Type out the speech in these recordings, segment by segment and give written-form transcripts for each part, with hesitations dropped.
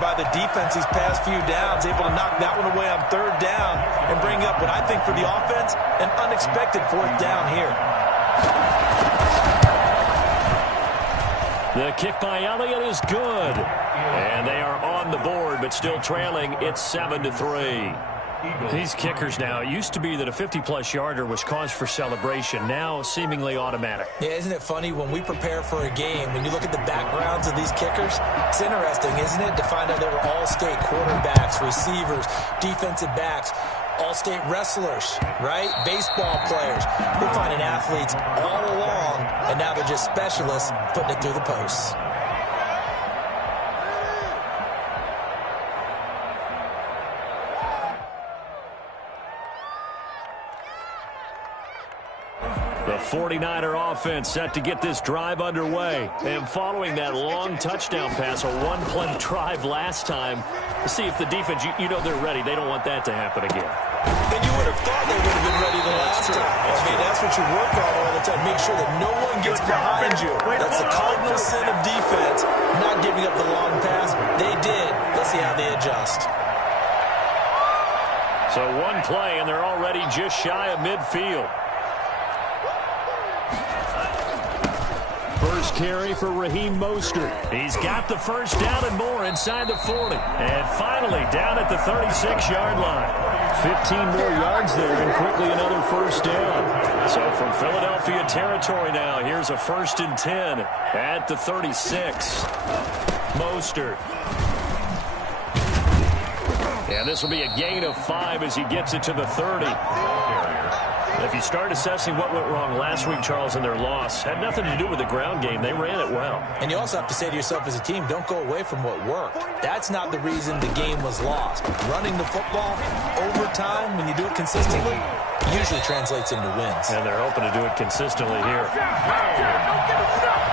By the defense these past few downs, able to knock that one away on third down and bring up what I think for the offense, an unexpected fourth down here. The kick by Elliott is good. And they are on the board, but still trailing. It's 7-3. These kickers now, it used to be that a 50-plus yarder was cause for celebration. Now seemingly automatic. Yeah, isn't it funny when we prepare for a game, when you look at the backgrounds of these kickers, it's interesting, isn't it, to find out they were all-state quarterbacks, receivers, defensive backs, all-state wrestlers, right? Baseball players. We're finding athletes all along, and now they're just specialists putting it through the posts. The 49er offense set to get this drive underway. And following that long touchdown pass, a one-play drive last time, to see if the defense, you know they're ready. They don't want that to happen again. And you would have thought they would have been ready the last time. I mean, that's what you work on all the time. Make sure that no one gets behind you. That's the cardinal sin of defense, not giving up the long pass. They did. Let's see how they adjust. So one play, and they're already just shy of midfield. First carry for Raheem Mostert. He's got the first down and more inside the 40. And finally down at the 36-yard line. 15 more yards there and quickly another first down. So from Philadelphia territory now, here's a 1st and 10 at the 36. Mostert. And this will be a gain of 5 as he gets it to the 30. If you start assessing what went wrong last week, Charles, in their loss, had nothing to do with the ground game. They ran it well. And you also have to say to yourself as a team, don't go away from what worked. That's not the reason the game was lost. Running the football over time, when you do it consistently, usually translates into wins. And they're hoping to do it consistently here.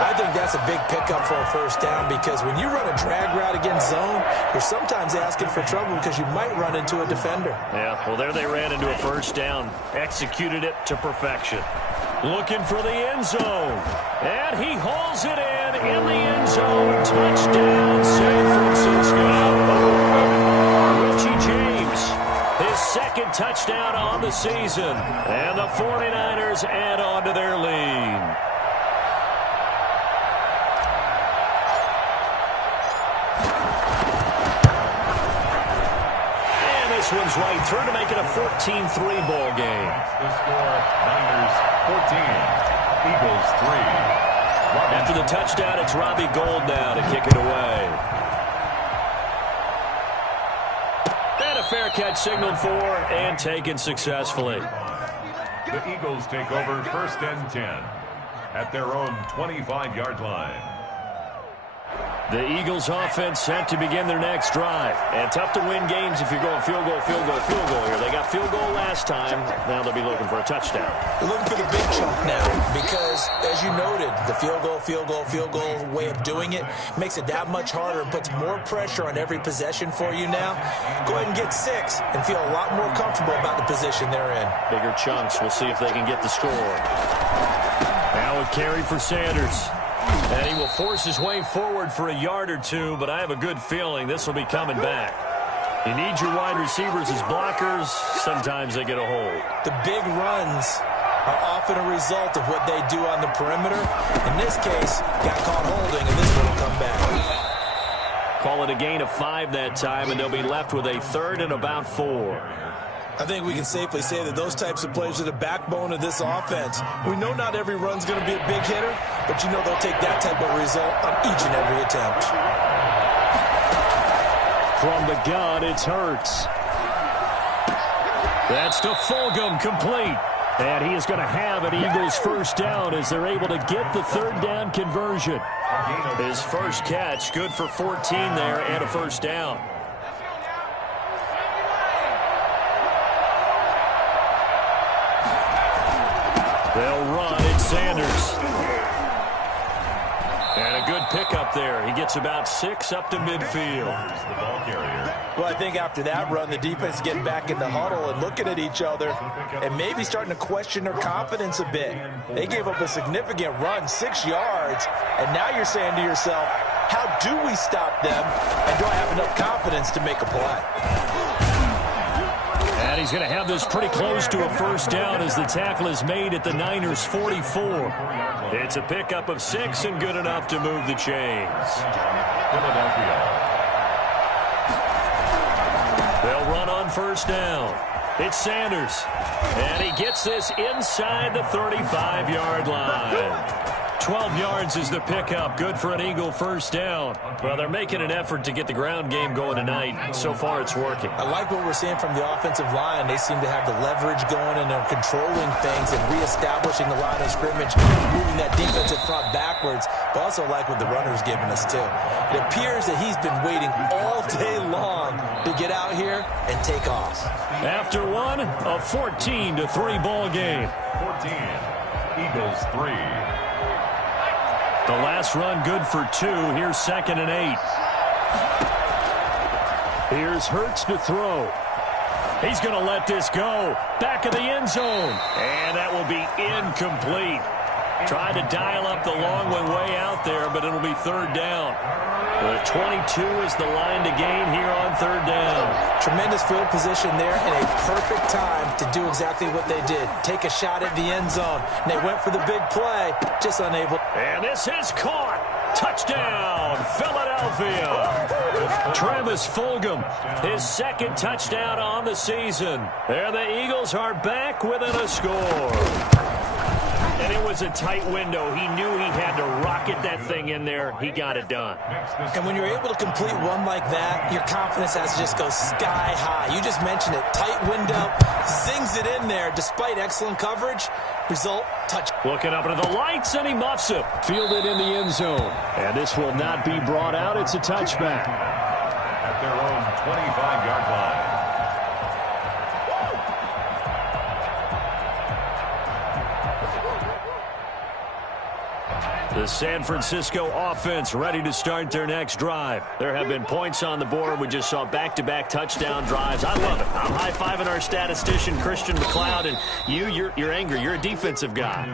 I think that's a big pickup for a first down because when you run a drag route against zone, you're sometimes asking for trouble because you might run into a defender. Yeah, well, there they ran into a first down. Executed it to perfection. Looking for the end zone. And he hauls it in the end zone. Touchdown, San Francisco. Richie James, his second touchdown on the season. And the 49ers add on to their lead. This one's right through to make it a 14-3 ball game. The score, Niners 14, Eagles 3. After the touchdown, it's Robbie Gould now to kick it away. And a fair catch signaled for and taken successfully. The Eagles take over 1st and 10 at their own 25-yard line. The Eagles offense set to begin their next drive. And tough to win games if you're going field goal, field goal, field goal here. They got field goal last time. Now they'll be looking for a touchdown. They're looking for the big chunk now because, as you noted, the field goal way of doing it makes it that much harder and puts more pressure on every possession for you now. Go ahead and get 6 and feel a lot more comfortable about the position they're in. Bigger chunks. We'll see if they can get the score. Now a carry for Sanders. And he will force his way forward for a yard or two, but I have a good feeling this will be coming back. You need your wide receivers as blockers. Sometimes they get a hold. The big runs are often a result of what they do on the perimeter. In this case, got caught holding, and this one will come back. Call it a gain of 5 that time, and they'll be left with a 3rd and about 4. I think we can safely say that those types of plays are the backbone of this offense. We know not every run's going to be a big hitter, but you know they'll take that type of result on each and every attempt. From the gun, it's Hurts. That's to Fulgham, complete. And he is going to have an Eagles first down as they're able to get the 3rd down conversion. His first catch, good for 14 there and a first down. They'll run. It's Sanders. And a good pickup there. He gets about 6 up to midfield. The ball carrier. Well, I think after that run, the defense is getting back in the huddle and looking at each other and maybe starting to question their confidence a bit. They gave up a significant run, 6 yards, and now you're saying to yourself, How do we stop them, and do I have enough confidence to make a play? And he's going to have this pretty close to a first down as the tackle is made at the Niners' 44. It's a pickup of 6 and good enough to move the chains. They'll run on first down. It's Sanders. And he gets this inside the 35-yard line. 12 yards is the pickup. Good for an Eagle first down. Well, they're making an effort to get the ground game going tonight. So far, it's working. I like what we're seeing from the offensive line. They seem to have the leverage going, and they're controlling things and reestablishing the line of scrimmage, moving that defensive front backwards. But also like what the runner's giving us, too. It appears that he's been waiting all day long to get out here and take off. After one, a 14-3 ball game. 14, Eagles 3. The last run good for 2. Here's 2nd and 8. Here's Hurts to throw. He's going to let this go. Back of the end zone. And that will be incomplete. Tried to dial up the long one way out there, but it'll be 3rd down. The 22 is the line to gain here on 3rd down. Tremendous field position there and a perfect time to do exactly what they did. Take a shot at the end zone. And they went for the big play, just unable. And this is caught. Touchdown, Philadelphia. Travis Fulgham, his 2nd touchdown on the season. There the Eagles are back within a score. And it was a tight window. He knew he had to rocket that thing in there. He got it done. And when you're able to complete one like that, your confidence has to just go sky high. You just mentioned it. Tight window, zings it in there despite excellent coverage. Result, touch. Looking up into the lights, and he muffs it. Fielded in the end zone. And this will not be brought out. It's a touchback. At their own 25-yard line. The San Francisco offense ready to start their next drive. There have been points on the board. We just saw back-to-back touchdown drives. I love it. I'm high-fiving our statistician, Christian McLeod, and you're angry. You're a defensive guy.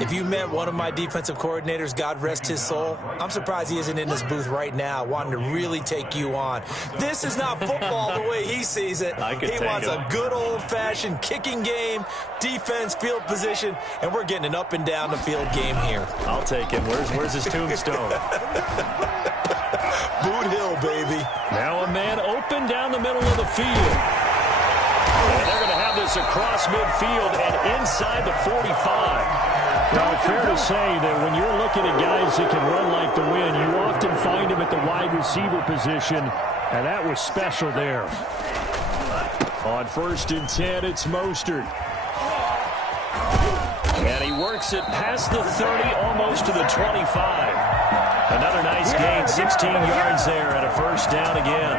If you met one of my defensive coordinators, God rest his soul, I'm surprised he isn't in this booth right now wanting to really take you on. This is not football the way he sees it. He wants a good old-fashioned kicking game, defense, field position, and we're getting an up-and-down-the-field game here. I'll take it. Where's his tombstone? Boot Hill, baby. Now a man open down the middle of the field. And they're going to have this across midfield and inside the 45. Now, fair to say that when you're looking at guys that can run like the wind, you often find them at the wide receiver position, and that was special there. On 1st and 10, it's Mostert. And he works it past the 30, almost to the 25. Another nice gain, 16 yards there, and a first down again.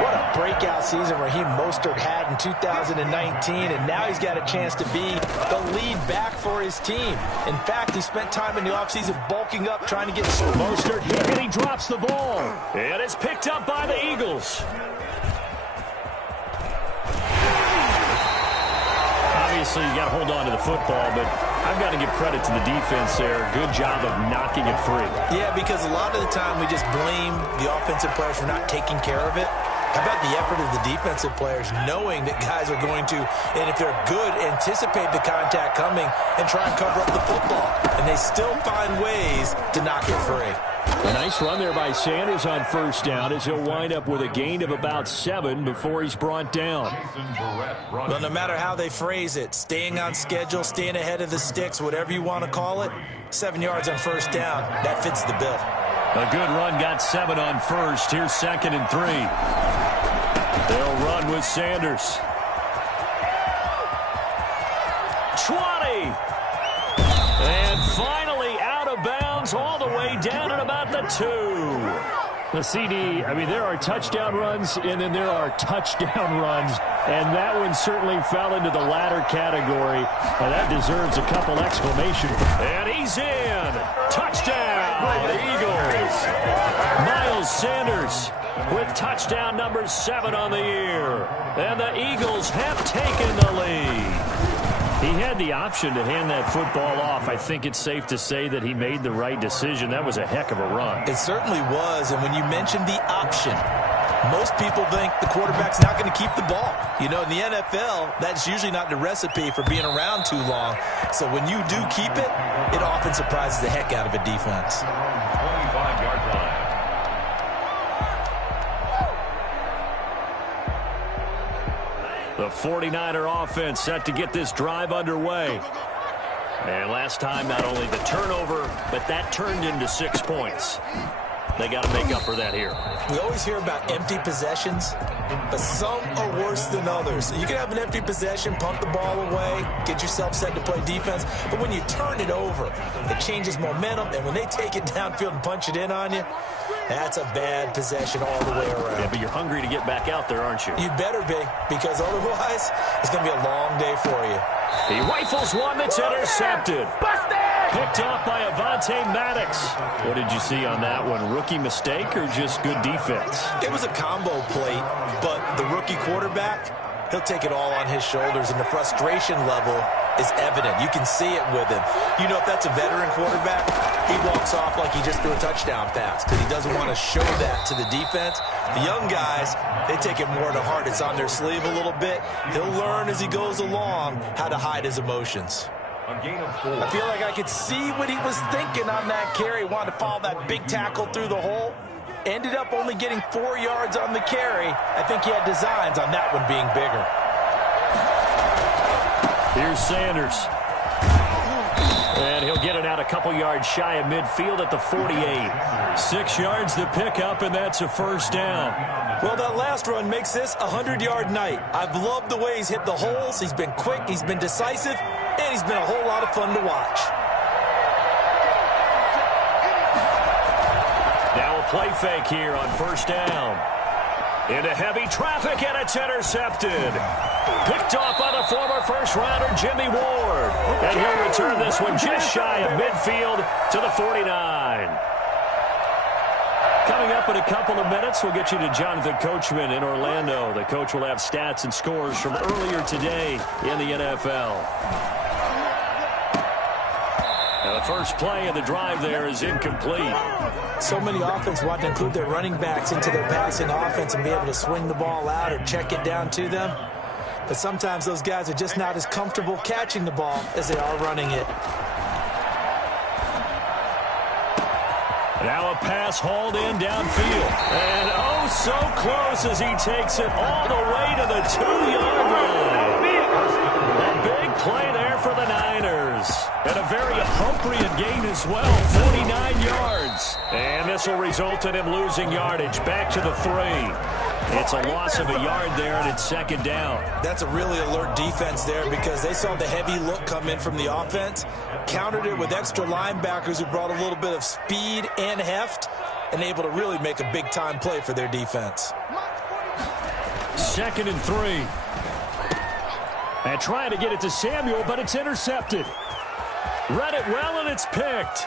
What a breakout season Raheem Mostert had in 2019, and now he's got a chance to be the lead back for his team. In fact, he spent time in the offseason bulking up, trying to get... Mostert hit, and he drops the ball. And it's picked up by the Eagles. Obviously, you got to hold on to the football, but I've got to give credit to the defense there. Good job of knocking it free. Yeah, because a lot of the time we just blame the offensive players for not taking care of it. How about the effort of the defensive players knowing that guys are going to, and if they're good, anticipate the contact coming and try and cover up the football. And they still find ways to knock it free. A nice run there by Sanders on first down as he'll wind up with a gain of about 7 before he's brought down. Well, no matter how they phrase it, staying on schedule, staying ahead of the sticks, whatever you want to call it, 7 yards on first down, that fits the bill. A good run, got 7 on first. Here's 2nd and 3. They'll run with Sanders. 20. And finally out of bounds all the way down at about the 2. The CD, I mean, there are touchdown runs, and then there are touchdown runs, and that one certainly fell into the latter category, and that deserves a couple exclamation. And he's in. Touchdown, Eagles. Miles Sanders with touchdown number 7 on the year. And the Eagles have taken the lead. He had the option to hand that football off. I think it's safe to say that he made the right decision. That was a heck of a run. It certainly was, and when you mentioned the option, most people think the quarterback's not going to keep the ball. You know, in the NFL, that's usually not the recipe for being around too long. So when you do keep it, it often surprises the heck out of a defense. 25-yard line. The 49er offense set to get this drive underway. And last time, not only the turnover, but that turned into 6 points. They got to make up for that here. We always hear about empty possessions, but some are worse than others. You can have an empty possession, pump the ball away, get yourself set to play defense, but when you turn it over, it changes momentum, and when they take it downfield and punch it in on you, that's a bad possession all the way around. Yeah, but you're hungry to get back out there, aren't you? You better be, because otherwise, it's going to be a long day for you. He rifles one that's intercepted. Busted! Picked off by Avonte Maddox. What did you see on that one? Rookie mistake or just good defense? It was a combo plate, but the rookie quarterback, he'll take it all on his shoulders, and the frustration level is evident. You can see it with him. You know, if that's a veteran quarterback, he walks off like he just threw a touchdown pass because he doesn't want to show that to the defense. The young guys, they take it more to heart. It's on their sleeve a little bit. He'll learn as he goes along how to hide his emotions. I feel like I could see what he was thinking on that carry. Wanted to follow that big tackle through the hole. Ended up only getting 4 yards on the carry. I think he had designs on that one being bigger. Here's Sanders. And he'll get it out a couple yards shy of midfield at the 48. 6 yards to pick up, and that's a first down. Well, that last run makes this a 100-yard night. I've loved the way he's hit the holes. He's been quick, he's been decisive, and he's been a whole lot of fun to watch. Now a play fake here on first down. Into heavy traffic, and it's intercepted. Picked off by the former first-rounder Jimmy Ward. And he'll return this one just shy of midfield to the 49. Coming up in a couple of minutes, we'll get you to Jonathan Coachman in Orlando. The coach will have stats and scores from earlier today in the NFL. Now the first play of the drive there is incomplete. So many offenses want to include their running backs into their passing offense and be able to swing the ball out or check it down to them. But sometimes those guys are just not as comfortable catching the ball as they are running it. Now a pass hauled in downfield. And oh, so close as he takes it all the way to the 2-yard line. A big play there for the Niners. And a very appropriate gain as well, 49 yards. And this will result in him losing yardage back to the 3. It's a loss of a yard there, and it's second down. That's a really alert defense there because they saw the heavy look come in from the offense, countered it with extra linebackers who brought a little bit of speed and heft, and able to really make a big-time play for their defense. 2nd and 3. And trying to get it to Samuel, but it's intercepted. Read it well, and it's picked.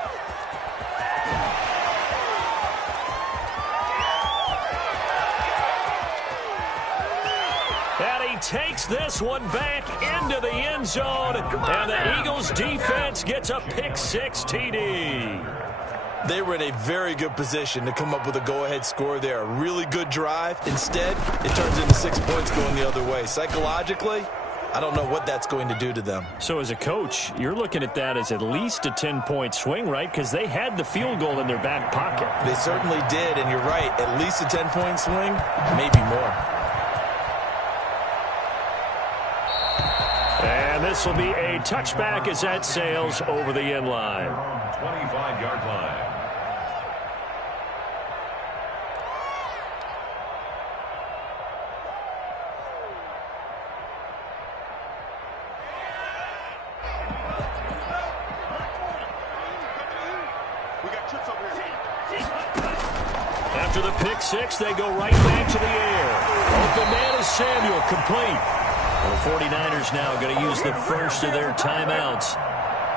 And he takes this one back into the end zone, and the Eagles defense gets a pick-6 TD. They were in a very good position to come up with a go-ahead score there. A really good drive. Instead, it turns into 6 points going the other way. Psychologically, I don't know what that's going to do to them. So as a coach, you're looking at that as at least a 10-point swing, right? Because they had the field goal in their back pocket. They certainly did, and you're right. At least a 10-point swing, maybe more. And this will be a touchback as that sails over the end line. 25-yard line. After the pick-6, they go right back to the air. Open man is Samuel, complete. The 49ers now going to use the first of their timeouts.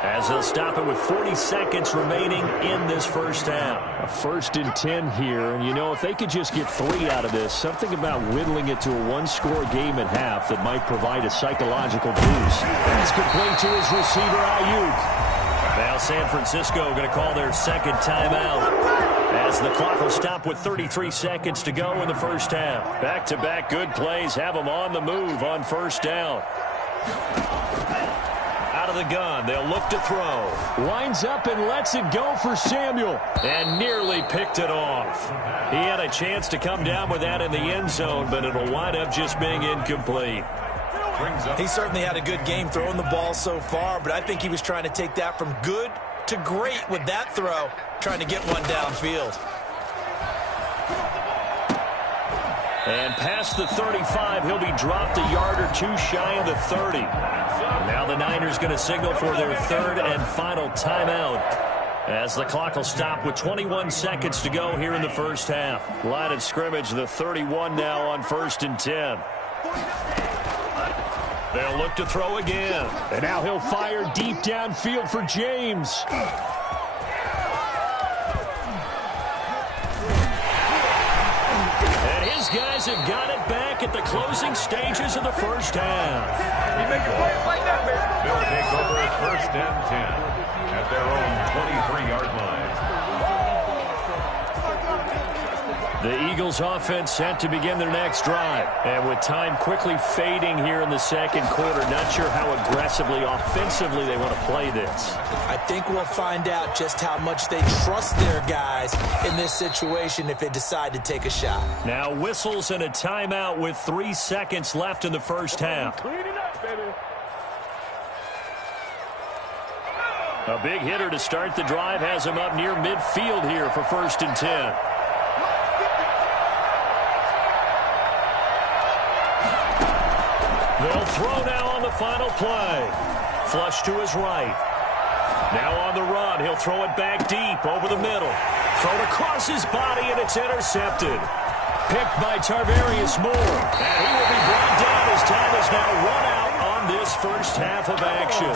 as they'll stop it with 40 seconds remaining in this first half. A 1st and 10 here, and you know, if they could just get 3 out of this, something about whittling it to a one-score game at half that might provide a psychological boost. That's complete to his receiver, Ayuk. Now San Francisco going to call their second timeout as the clock will stop with 33 seconds to go in the first half. Back-to-back good plays have them on the move on first down. Out of the gun, they'll look to throw. Winds up and lets it go for Samuel. And nearly picked it off. He had a chance to come down with that in the end zone, but it'll wind up just being incomplete. He certainly had a good game throwing the ball so far, but I think he was trying to take that from good to great with that throw, trying to get one downfield. And past the 35, he'll be dropped a yard or two shy of the 30. Now the Niners going to signal for their third and final timeout as the clock will stop with 21 seconds to go here in the first half. Line of scrimmage, the 31 now on 1st and 10. They'll look to throw again. And now he'll fire deep downfield for James. And his guys have got it back at the closing stages of the first half. You make a play like that, man. They'll take over at 1st and 10 at their own 23-yard line. The Eagles offense set to begin their next drive. And with time quickly fading here in the second quarter, not sure how aggressively, offensively they want to play this. I think we'll find out just how much they trust their guys in this situation if they decide to take a shot. Now whistles and a timeout with 3 seconds left in the first half. A big hitter to start the drive has him up near midfield here for 1st and 10. They'll throw now on the final play. Flush to his right. Now on the run, he'll throw it back deep over the middle. Thrown across his body, and it's intercepted. Picked by Tarvarius Moore. And he will be brought down as time is now run out on this first half of action.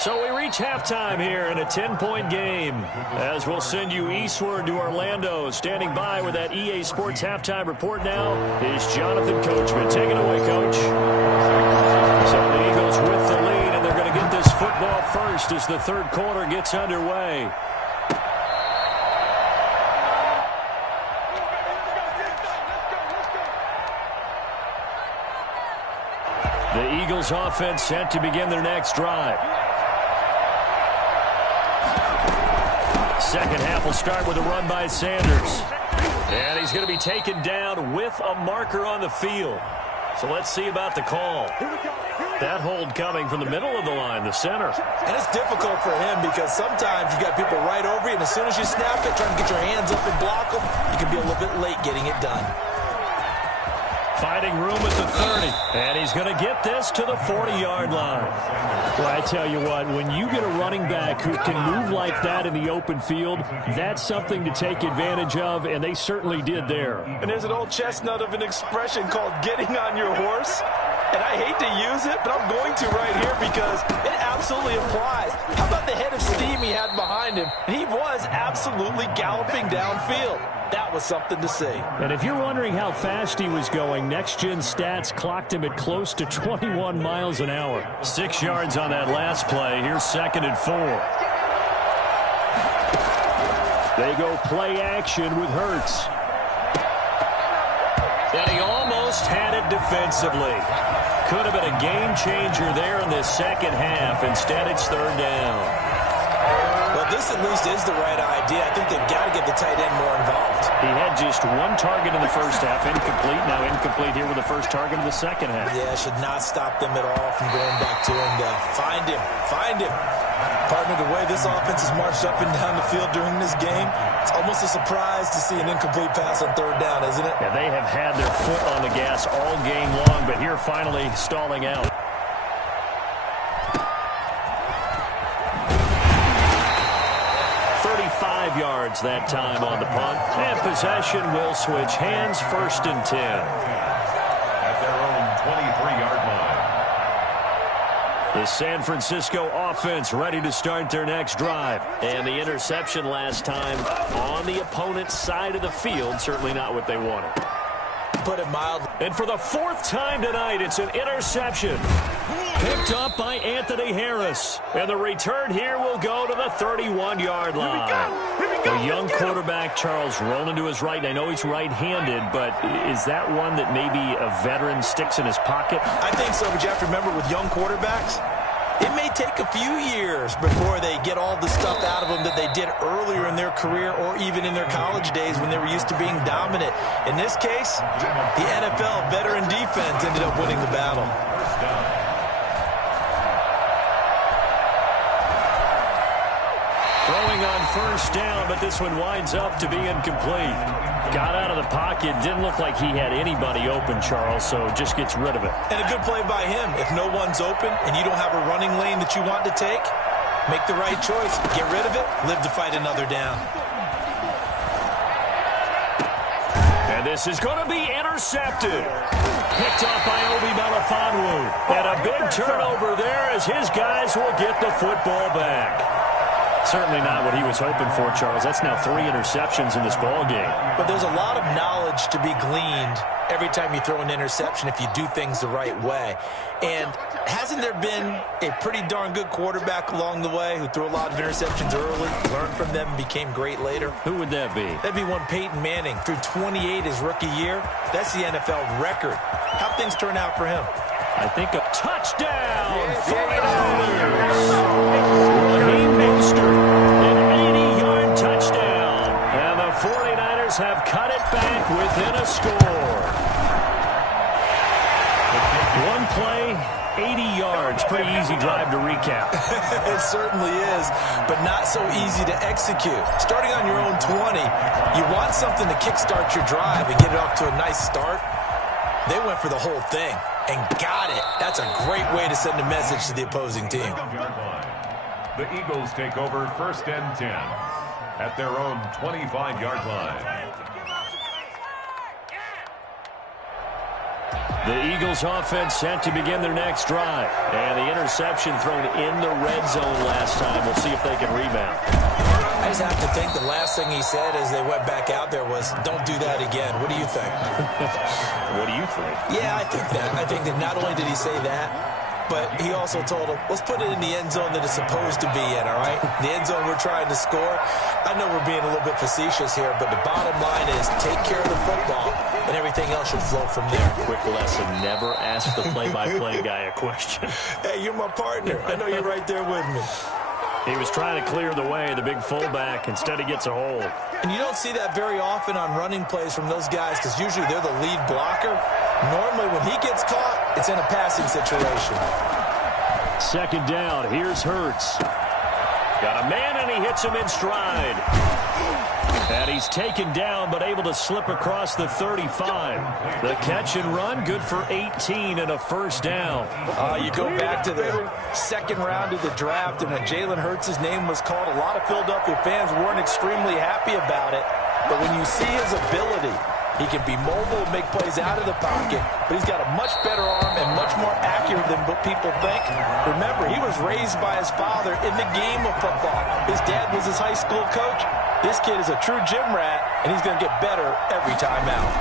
So we reach halftime here in a 10-point game as we'll send you eastward to Orlando. Standing by with that EA Sports halftime report now is Jonathan Coachman. Take it away, Coach. So the Eagles with the lead, and they're going to get this football first as the third quarter gets underway. The Eagles offense set to begin their next drive. Second half will start with a run by Sanders. And he's going to be taken down with a marker on the field. So let's see about the call. That hold coming from the middle of the line, the center. And it's difficult for him because sometimes you've got people right over you, and as soon as you snap it, trying to get your hands up and block them, you can be a little bit late getting it done. Finding room at the 30. And he's going to get this to the 40-yard line. Well, I tell you what, when you get a running back who can move like that in the open field, that's something to take advantage of, and they certainly did there. And there's an old chestnut of an expression called getting on your horse. And I hate to use it, but I'm going to right here because it absolutely applies. How about the head of steam he had behind him? He was absolutely galloping downfield. That was something to see. And if you're wondering how fast he was going, next-gen stats clocked him at close to 21 miles an hour. 6 yards on that last play. Here's 2nd and 4. They go play action with Hurts. And he almost had it defensively. Could have been a game changer there in this second half. Instead, it's 3rd down. Well, this at least is the right idea. I think they've got to get the tight end more involved. He had just one target in the first half, incomplete. Now incomplete here with the first target of the second half. Yeah, should not stop them at all from going back to him. Find him. Find him. Partner, the way this offense has marched up and down the field during this game, it's almost a surprise to see an incomplete pass on 3rd down, isn't it? Yeah, they have had their foot on the gas all game long, but here finally stalling out. Yards that time on the punt. And possession will switch hands, 1st and 10. At their own 23-yard line. The San Francisco offense ready to start their next drive. And the interception last time on the opponent's side of the field, certainly not what they wanted. Put it mildly. And for the fourth time tonight, it's an interception. Picked up by Anthony Harris. And the return here will go to the 31-yard line. A young quarterback, Charles, rolling to his right. And I know he's right-handed, but is that one that maybe a veteran sticks in his pocket? I think so, but you have to remember with young quarterbacks, it may take a few years before they get all the stuff out of them that they did earlier in their career or even in their college days when they were used to being dominant. In this case, the NFL veteran defense ended up winning the battle. Throwing on first down, but this one winds up to be incomplete. Got out of the pocket. Didn't look like he had anybody open, Charles, so just gets rid of it. And a good play by him. If no one's open and you don't have a running lane that you want to take, make the right choice. Get rid of it. Live to fight another down. And this is going to be intercepted. Picked off by Obi Melifonwu. And a big turnover there as his guys will get the football back. Certainly not what he was hoping for, Charles. That's now 3 interceptions in this ball game. But there's a lot of knowledge to be gleaned every time you throw an interception if you do things the right way. And hasn't there been a pretty darn good quarterback along the way who threw a lot of interceptions early, learned from them, and became great later? Who would that be? That'd be one Peyton Manning. Threw 28 his rookie year. That's the NFL record. How'd things turn out for him? I think a touchdown. 49ers. Raheem Mostert, an 80-yard touchdown. And the 49ers have cut it back within a score. One play, 80 yards. Pretty easy drive to recap. It certainly is, but not so easy to execute. Starting on your own 20, you want something to kickstart your drive and get it off to a nice start. They went for the whole thing and got it. That's a great way to send a message to the opposing team. The Eagles take over first and 10 at their own 25-yard line. The Eagles offense set to begin their next drive. And the interception thrown in the red zone last time. We'll see if they can rebound. I just have to think the last thing he said as they went back out there was, don't do that again. What do you think? What do you think? Yeah, I think that. I think that not only did he say that, but he also told him, let's put it in the end zone that it's supposed to be in, all right? The end zone we're trying to score. I know we're being a little bit facetious here, but the bottom line is take care of the football, and everything else should flow from there. Quick lesson, never ask the play-by-play guy a question. Hey, you're my partner. I know you're right there with me. He was trying to clear the way, the big fullback. Instead, he gets a hold. And you don't see that very often on running plays from those guys because usually they're the lead blocker. Normally, when he gets caught, it's in a passing situation. Second down. Here's Hurts. Got a man, and he hits him in stride. And he's taken down, but able to slip across the 35. The catch and run, good for 18 and a first down. You go back to the second round of the draft, and when Jalen Hurts' name was called, a lot of Philadelphia fans weren't extremely happy about it. But when you see his ability, he can be mobile, make plays out of the pocket, but he's got a much better arm and much more accurate than what people think. Remember, he was raised by his father in the game of football. His dad was his high school coach. This kid is a true gym rat, and he's going to get better every time out.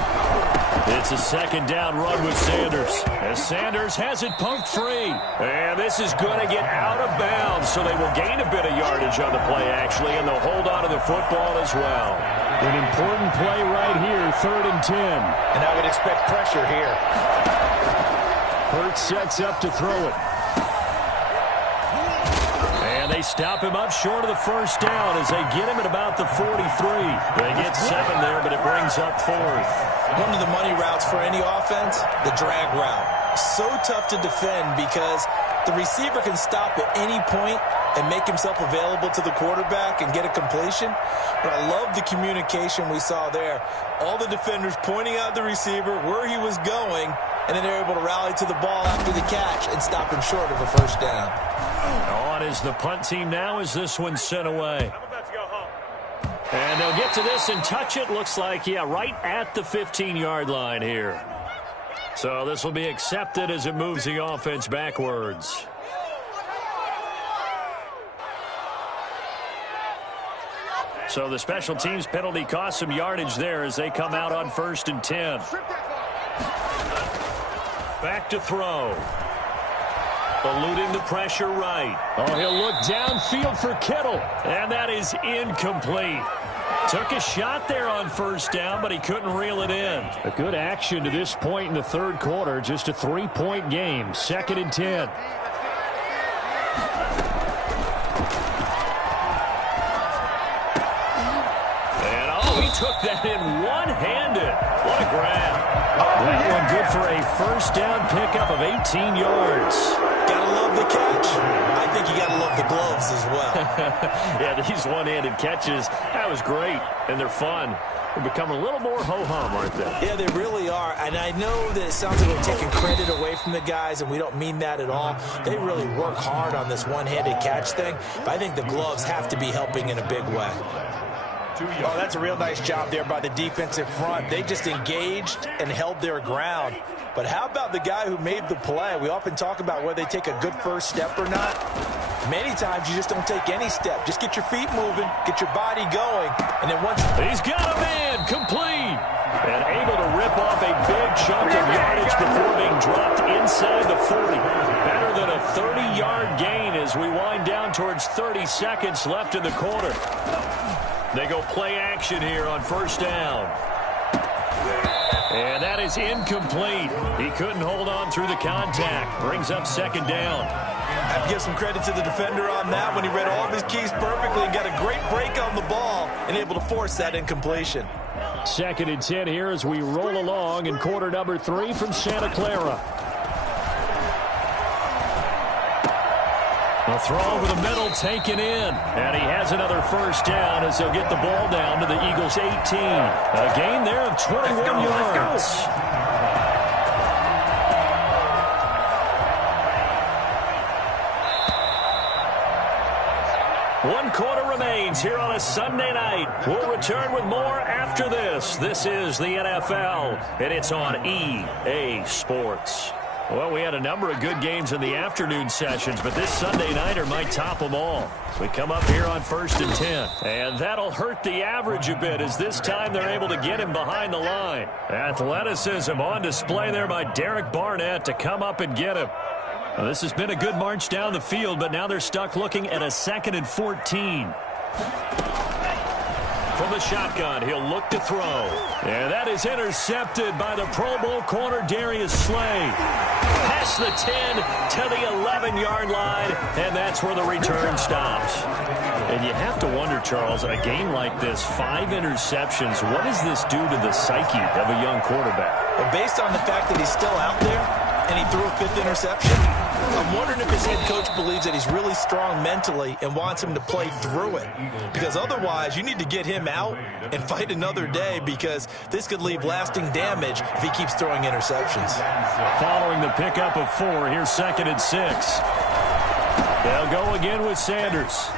It's a second down run with Sanders. As Sanders has it poked free. And this is going to get out of bounds, so they will gain a bit of yardage on the play, actually, and they'll hold on to the football as well. An important play right here, 3rd and 10. And I would expect pressure here. Hurts sets up to throw it. And they stop him up short of the first down as they get him at about the 43. They get 7 there, but it brings up 4th. One of the money routes for any offense, the drag route. So tough to defend because the receiver can stop at any point and make himself available to the quarterback and get a completion. But I love the communication we saw there. All the defenders pointing out the receiver, where he was going, and then they're able to rally to the ball after the catch and stop him short of a first down. On is the punt team now as this one's sent away. And they'll get to this and touch it. Looks like, yeah, right at the 15-yard line here. So this will be accepted as it moves the offense backwards. So the special teams penalty cost some yardage there as they come out on 1st and 10. Back to throw. Eluding the pressure right. Oh, he'll look downfield for Kittle. And that is incomplete. Took a shot there on 1st down, but he couldn't reel it in. A good action to this point in the 3rd quarter. Just a 3-point game. 2nd and 10. Took that in one-handed. What a grab. That one good for a 1st down pickup of 18 yards. Gotta love the catch. I think you gotta love the gloves as well. Yeah, these one-handed catches, that was great, and they're fun. They're becoming a little more ho-hum, aren't they? Yeah, they really are. And I know that it sounds like we're taking credit away from the guys, and we don't mean that at all. They really work hard on this one-handed catch thing, but I think the gloves have to be helping in a big way. Oh, that's a real nice job there by the defensive front. They just engaged and held their ground. But how about the guy who made the play? We often talk about whether they take a good first step or not. Many times you just don't take any step. Just get your feet moving, get your body going, and then once... He's got a man, complete, and able to rip off a big chunk of yardage before being dropped inside the 40. Better than a 30-yard gain as we wind down towards 30 seconds left in the quarter. They go play action here on 1st down. And that is incomplete. He couldn't hold on through the contact. Brings up 2nd down. I have to give some credit to the defender on that when he read all of his keys perfectly and got a great break on the ball and able to force that incompletion. 2nd and 10 here as we roll along in quarter number 3 from Santa Clara. A throw over the middle taken in. And he has another 1st down as they'll get the ball down to the Eagles' 18. A gain there of 21 yards. One quarter remains here on a Sunday night. We'll return with more after this. This is the NFL, and it's on EA Sports. Well, we had a number of good games in the afternoon sessions, but this Sunday nighter might top them all. We come up here on 1st and 10, and that'll hurt the average a bit as this time they're able to get him behind the line. Athleticism on display there by Derek Barnett to come up and get him. Well, this has been a good march down the field, but now they're stuck looking at a 2nd and 14. From the shotgun, he'll look to throw. And that is intercepted by the Pro Bowl corner Darius Slay. Past the 10 to the 11-yard line, and that's where the return stops. And you have to wonder, Charles, in a game like this, 5 interceptions, what does this do to the psyche of a young quarterback? Well, based on the fact that he's still out there and he threw a 5th interception, I'm wondering if his head coach believes that he's really strong mentally and wants him to play through it. Because otherwise, you need to get him out and fight another day because this could leave lasting damage if he keeps throwing interceptions. Following the pickup of 4, here's 2nd and 6. They'll go again with Sanders.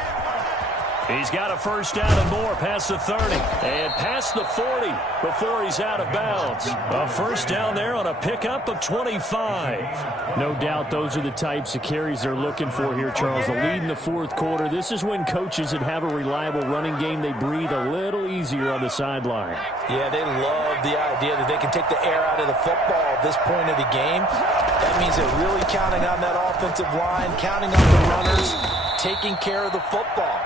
He's got a 1st down and more past the 30 and past the 40 before he's out of bounds. A 1st down there on a pickup of 25. No doubt those are the types of carries they're looking for here, Charles. The lead in the 4th quarter. This is when coaches that have a reliable running game, they breathe a little easier on the sideline. Yeah, they love the idea that they can take the air out of the football at this point of the game. That means they're really counting on that offensive line, counting on the runners, taking care of the football.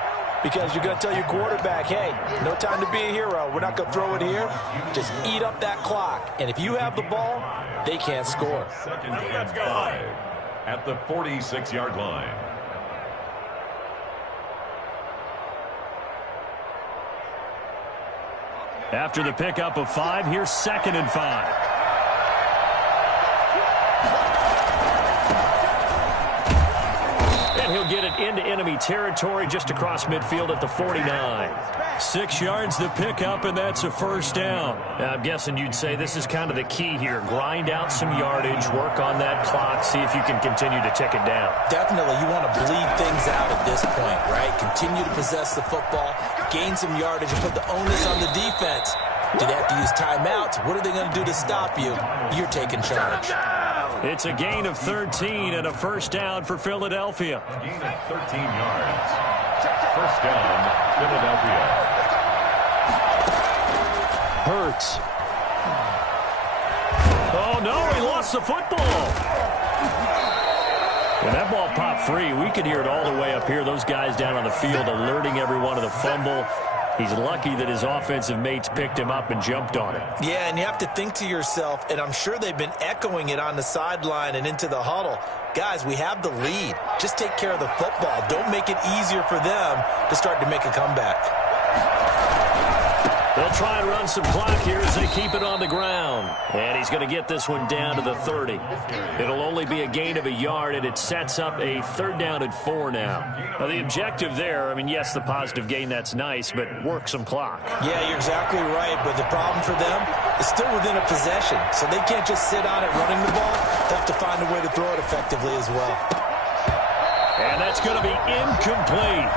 Because you're going to tell your quarterback, hey, no time to be a hero. We're not going to throw it here. Just eat up that clock. And if you have the ball, they can't score. 2nd and 5 at the 46-yard line. After the pickup of 5, here's 2nd and 5. And he'll get it into enemy territory just across midfield at the 49. 6 yards to pick up, and that's a 1st down. Now, I'm guessing you'd say this is kind of the key here. Grind out some yardage, work on that clock, see if you can continue to tick it down. Definitely, you want to bleed things out at this point, right? Continue to possess the football, gain some yardage, and put the onus on the defense. Do they have to use timeouts? What are they going to do to stop you? You're taking charge. It's a gain of 13 and a 1st down for Philadelphia. A gain of 13 yards. 1st down, Philadelphia. Hurts. Oh, no, he lost the football. When that ball popped free, we could hear it all the way up here. Those guys down on the field alerting everyone of the fumble. He's lucky that his offensive mates picked him up and jumped on it. Yeah, and you have to think to yourself, and I'm sure they've been echoing it on the sideline and into the huddle. Guys, we have the lead. Just take care of the football. Don't make it easier for them to start to make a comeback. They'll try and run some clock here as they keep it on the ground. And he's going to get this one down to the 30. It'll only be a gain of a yard, and it sets up a 3rd down and 4 now. Now, the objective there, I mean, yes, the positive gain, that's nice, but work some clock. Yeah, you're exactly right, but the problem for them is still within a possession, so they can't just sit on it running the ball. They have to find a way to throw it effectively as well. And that's going to be incomplete.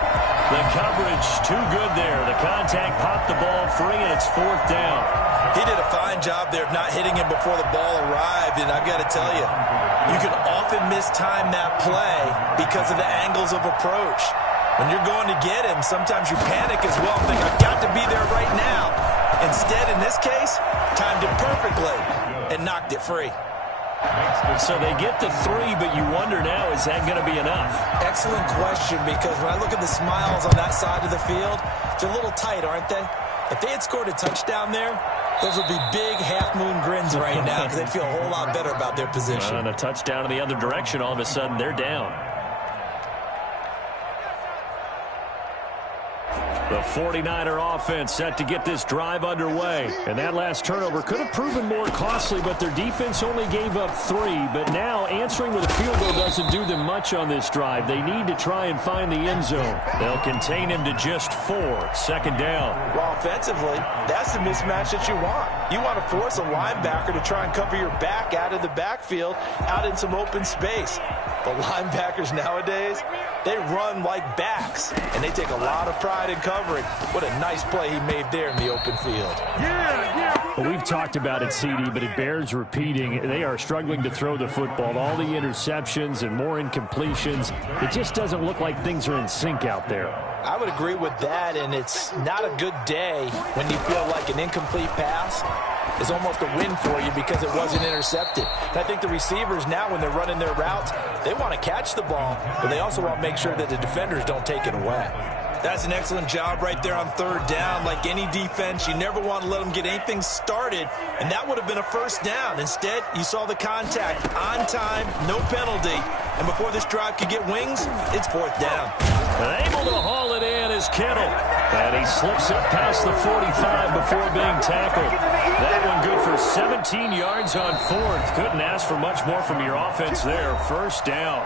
The coverage too good there. The contact popped the ball free, and it's 4th down. He did a fine job there of not hitting him before the ball arrived, and I've got to tell you, you can often mistime that play because of the angles of approach. When you're going to get him, sometimes you panic as well, think, I've got to be there right now. Instead, in this case, timed it perfectly and knocked it free. So they get to 3, but you wonder now, is that going to be enough? Excellent question, because when I look at the smiles on that side of the field, they're a little tight, aren't they? If they had scored a touchdown there, those would be big half-moon grins right now because they'd feel a whole lot better about their position. And a touchdown in the other direction, all of a sudden they're down. The 49er offense set to get this drive underway. And that last turnover could have proven more costly, but their defense only gave up 3. But now answering with a field goal doesn't do them much on this drive. They need to try and find the end zone. They'll contain him to just 4. 2nd down. Well, offensively, that's the mismatch that you want. You want to force a linebacker to try and cover your back out of the backfield, out in some open space. But linebackers nowadays, they run like backs, and they take a lot of pride in covering. What a nice play he made there in the open field. Well, we've talked about it, CD, but it bears repeating. They are struggling to throw the football. All the interceptions and more incompletions. It just doesn't look like things are in sync out there. I would agree with that, and it's not a good day when you feel like an incomplete pass is almost a win for you because it wasn't intercepted. And I think the receivers now, when they're running their routes, they want to catch the ball, but they also want to make sure that the defenders don't take it away. That's an excellent job right there on 3rd down. Like any defense, you never want to let them get anything started, and that would have been a 1st down. Instead, you saw the contact on time, no penalty, and before this drive could get wings, it's 4th down. Able to haul it in is Kittle, and he slips it past the 45 before being tackled. That one good for 17 yards on 4th. Couldn't ask for much more from your offense there. 1st down.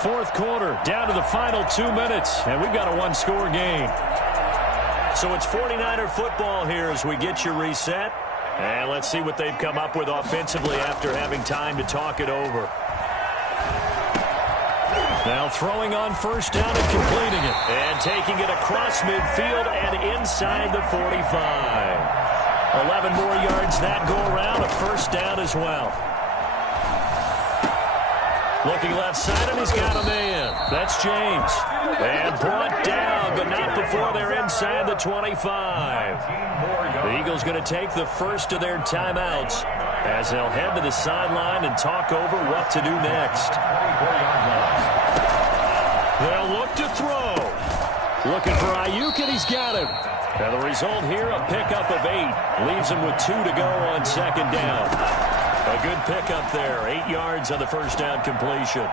4th quarter, down to the final 2 minutes, and we've got a 1-score game. So it's 49er football here as we get you reset. And let's see what they've come up with offensively after having time to talk it over. Now throwing on 1st down and completing it. And taking it across midfield and inside the 45. 11 more yards that go around, a 1st down as well. Looking left side, and he's got a man. That's James. And brought down, but not before they're inside the 25. The Eagles going to take the first of their timeouts as they'll head to the sideline and talk over what to do next. They'll look to throw. Looking for Ayuk, and he's got him. And the result here, a pickup of 8. Leaves him with 2 to go on 2nd down. A good pickup there. 8 yards on the 1st down completion.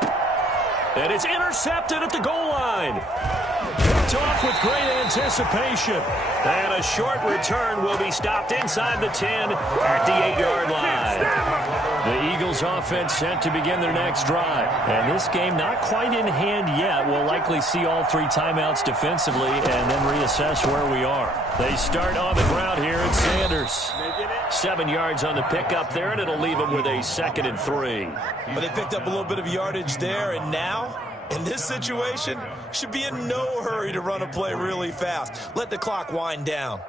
And it's intercepted at the goal line. Picked off with great anticipation. And a short return will be stopped inside the 10 at the 8-yard line. The Eagles offense set to begin their next drive. And this game not quite in hand yet. We'll likely see all 3 timeouts defensively and then reassess where we are. They start on the ground here at Sanders. 7 yards on the pickup there, and it'll leave them with a 2nd and 3. But they picked up a little bit of yardage there, and now, in this situation, should be in no hurry to run a play really fast. Let the clock wind down.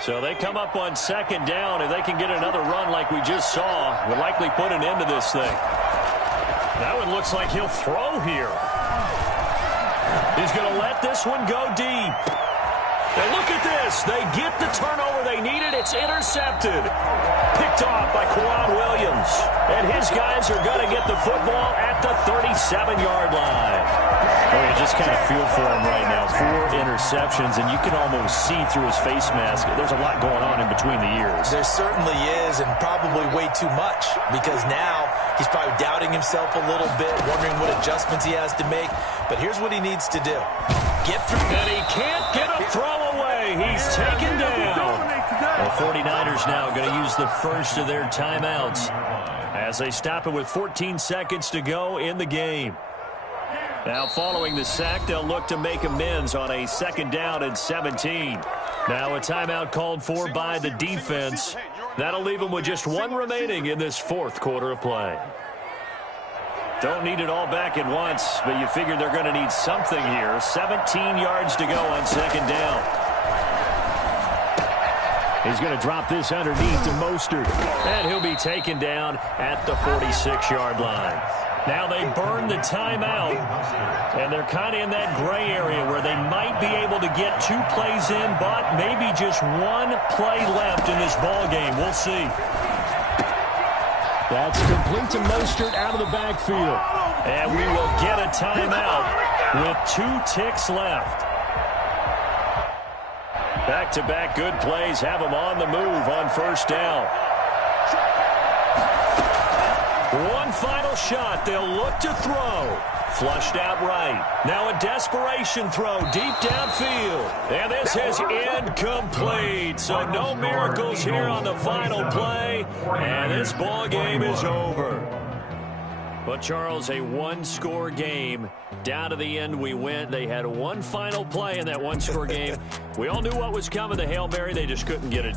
So they come up on second down. If they can get another run like we just saw, would likely put an end to this thing. That one looks like he'll throw here. He's going to let this one go deep. And look at this. They get the turnover they needed. It's intercepted. Picked off by Quan Williams. And his guys are going to get the football at the 37-yard line. Oh, you just kind of feel for him right now. 4 interceptions, and you can almost see through his face mask. There's a lot going on in between the ears. There certainly is, and probably way too much, because now he's probably doubting himself a little bit, wondering what adjustments he has to make. But here's what he needs to do. Get through. And he can't get a throw away. He's taken down. The 49ers now going to use the first of their timeouts as they stop it with 14 seconds to go in the game. Now following the sack, they'll look to make amends on a 2nd down and 17. Now a timeout called for by the defense. That'll leave them with just 1 remaining in this 4th quarter of play. Don't need it all back at once, but you figure they're going to need something here. 17 yards to go on 2nd down. He's going to drop this underneath to Mostert. And he'll be taken down at the 46-yard line. Now they burn the timeout, and they're kind of in that gray area where they might be able to get 2 plays in, but maybe just 1 play left in this ball game. We'll see. That's complete to Mostert out of the backfield. And we will get a timeout with 2 ticks left. Back-to-back good plays have them on the move on 1st down. One final shot. They'll look to throw. Flushed out right. Now a desperation throw deep downfield. And this is incomplete. So no miracles here on the final play. And this ball game is over. But, Charles, a 1-score game. Down to the end we went. They had 1 final play in that 1-score game. We all knew what was coming. The Hail Mary, they just couldn't get it done.